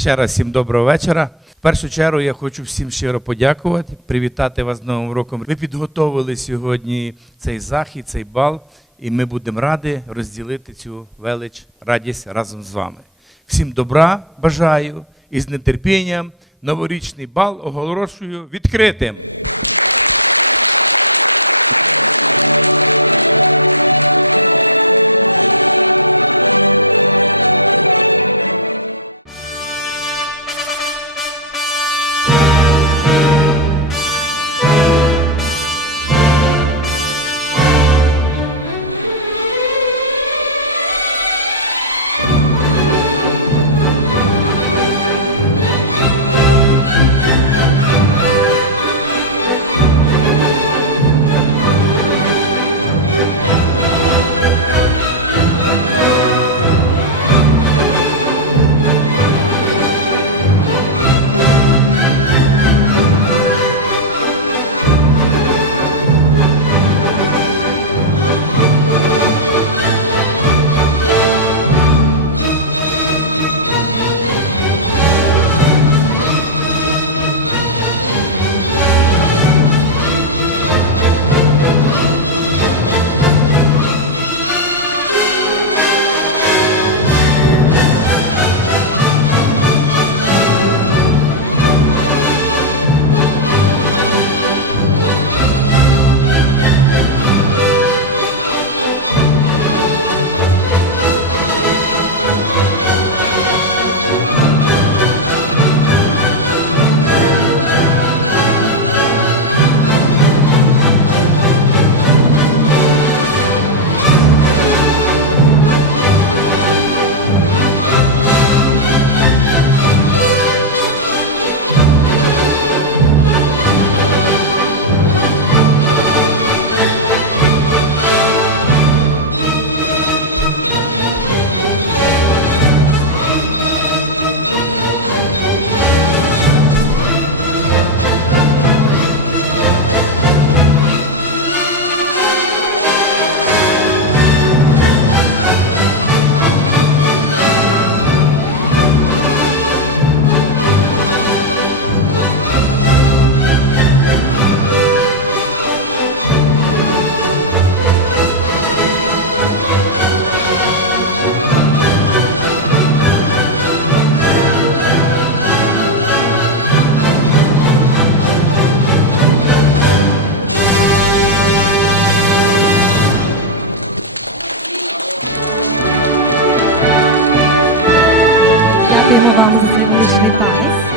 Ще раз всім доброго вечора. В першу чергу я хочу всім щиро подякувати, привітати вас з Новим роком. Ви підготовили сьогодні цей захід, цей бал, і ми будемо раді розділити цю велич, радість разом з вами. Всім добра бажаю і з нетерпінням новорічний бал оголошую відкритим. tema vamos nos evangelizar.